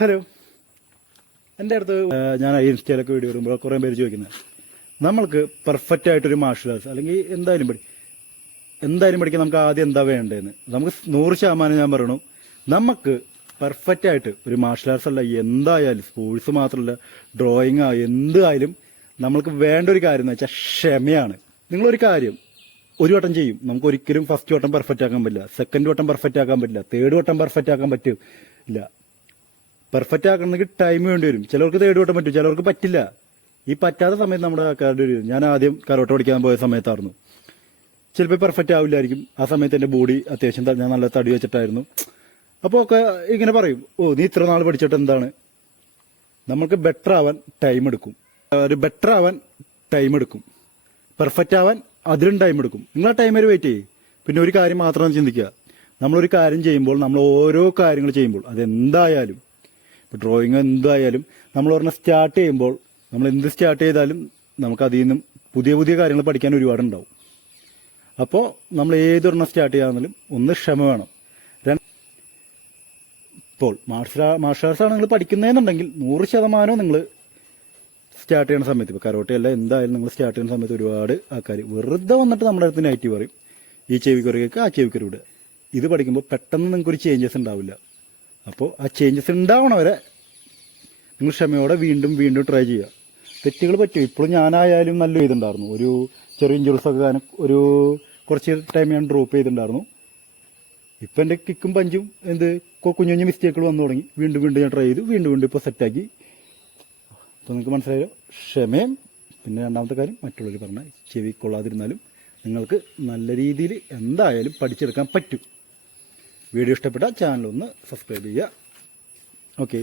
Hello, എൻ്റെ അടുത്ത് ഞാൻ ഇൻസ്റ്റയിലൊക്കെ വീഡിയോ ഇടുമ്പോൾ കുറേ പേര് ചോദിക്കുന്നത് നമ്മൾക്ക് പെർഫെക്റ്റ് ആയിട്ടൊരു മാർഷൽ ആർട്സ് അല്ലെങ്കിൽ എന്തായാലും പഠിക്കാൻ നമുക്ക് ആദ്യം എന്താ വേണ്ടതെന്ന്. നമുക്ക് 100% ഞാൻ പറയണു, നമുക്ക് പെർഫെക്റ്റ് ആയിട്ട് ഒരു മാർഷൽ ആർട്സ് അല്ല, എന്തായാലും സ്പോർട്സ് മാത്രമല്ല, ഡ്രോയിങ് എന്തായാലും നമ്മൾക്ക് വേണ്ട ഒരു കാര്യം എന്ന് വെച്ചാൽ ക്ഷമയാണ്. നിങ്ങളൊരു കാര്യം ഒരു വട്ടം ചെയ്യും, നമുക്ക് ഒരിക്കലും ഫസ്റ്റ് വട്ടം പെർഫെക്റ്റ് ആക്കാൻ പറ്റില്ല, സെക്കൻഡ് വട്ടം പെർഫെക്റ്റ് ആക്കാൻ പറ്റില്ല, തേർഡ് വട്ടം പെർഫെക്റ്റ് ആക്കാൻ പറ്റില്ല. പെർഫെക്റ്റ് ആക്കണമെങ്കിൽ ടൈം വേണ്ടി വരും. ചിലർക്ക് തേർഡ് വട്ടം പറ്റും, ചിലർക്ക് പറ്റില്ല. ഈ പറ്റാത്ത സമയത്ത് നമ്മുടെ ആൾക്കാരുടെ ഒരു ഞാൻ ആദ്യം കരോട്ട പഠിക്കാൻ പോയ സമയത്തായിരുന്നു. ചിലപ്പോൾ പെർഫെക്റ്റ് ആവില്ലായിരിക്കും. ആ സമയത്ത് എൻ്റെ ബോഡി അത്യാവശ്യം ഞാൻ നല്ല തടി വെച്ചിട്ടായിരുന്നു. അപ്പോൾ ഒക്കെ ഇങ്ങനെ പറയും, നീ ഇത്ര നാൾ പഠിച്ചിട്ട് എന്താണ്. നമുക്ക് ബെറ്റർ ആവാൻ ടൈം എടുക്കും, പെർഫെക്റ്റ് ആവാൻ അതിലും ടൈം എടുക്കും. നിങ്ങൾ ആ ടൈം വരെ വെയിറ്റ് ചെയ്യും. പിന്നെ ഒരു കാര്യം മാത്രം ചിന്തിക്കുക, നമ്മളൊരു കാര്യം ചെയ്യുമ്പോൾ, നമ്മൾ ഓരോ കാര്യങ്ങൾ ചെയ്യുമ്പോൾ, അതെന്തായാലും ഇപ്പോൾ ഡ്രോയിങ് എന്തായാലും നമ്മൾ ഒരെണ്ണം സ്റ്റാർട്ട് ചെയ്യുമ്പോൾ, നമ്മൾ എന്ത് സ്റ്റാർട്ട് ചെയ്താലും നമുക്ക് അതിൽ നിന്നും പുതിയ പുതിയ കാര്യങ്ങൾ പഠിക്കാൻ ഒരുപാടുണ്ടാവും. അപ്പോൾ നമ്മൾ ഏതൊരെണ്ണം സ്റ്റാർട്ട് ചെയ്യാമെന്നാലും ഒന്ന് ക്ഷമ വേണം. ഇപ്പോൾ മാർഷൽ ആർട്സ് ആണ് നിങ്ങൾ പഠിക്കുന്നതെന്നുണ്ടെങ്കിൽ 100% നിങ്ങൾ സ്റ്റാർട്ട് ചെയ്യുന്ന സമയത്ത്, ഇപ്പോൾ കരോട്ടയല്ല എന്തായാലും നിങ്ങൾ സ്റ്റാർട്ട് ചെയ്യുന്ന സമയത്ത് ഒരുപാട് ആൾക്കാർ വെറുതെ വന്നിട്ട് നമ്മുടെ അടുത്ത് നെഗറ്റീവ് പറയും. ഈ ചെവിക്കൊരു കേൾക്കുക, ആ ചെവിക്കൊരു വിടുക. ഇത് പഠിക്കുമ്പോൾ പെട്ടെന്ന് നിങ്ങൾക്കൊരു ചേഞ്ചസ് ഉണ്ടാവില്ല. അപ്പോൾ ആ ചേഞ്ചസ് ഉണ്ടാവണവരെ നിങ്ങൾ ക്ഷമയോടെ വീണ്ടും വീണ്ടും ട്രൈ ചെയ്യുക. തെറ്റുകൾ പറ്റും. ഇപ്പോഴും ഞാനായാലും നല്ല ഇതുണ്ടായിരുന്നു. ഒരു ചെറിയ ഇഞ്ചുറീസൊക്കെ കാരണം ഒരു കുറച്ച് ടൈം ഞാൻ ഡ്രോപ്പ് ചെയ്തിട്ടുണ്ടായിരുന്നു. ഇപ്പം എൻ്റെ കിക്കും പഞ്ചും കുഞ്ഞു കുഞ്ഞു മിസ്റ്റേക്കുകൾ വന്നു തുടങ്ങി. വീണ്ടും വീണ്ടും ഞാൻ ട്രൈ ചെയ്തു, വീണ്ടും ഇപ്പോൾ സെറ്റാക്കി. അപ്പോൾ നിങ്ങൾക്ക് മനസ്സിലായോ, ക്ഷമയും. പിന്നെ രണ്ടാമത്തെ കാര്യം, മറ്റുള്ളവർ പറഞ്ഞാൽ ചെവി കൊള്ളാതിരുന്നാലും നിങ്ങൾക്ക് നല്ല രീതിയിൽ എന്തായാലും പഠിച്ചെടുക്കാൻ പറ്റും. വീഡിയോ ഇഷ്ടപ്പെട്ടാൽ ചാനൽ ഒന്ന് സബ്സ്ക്രൈബ് ചെയ്യുക. ഓക്കെ.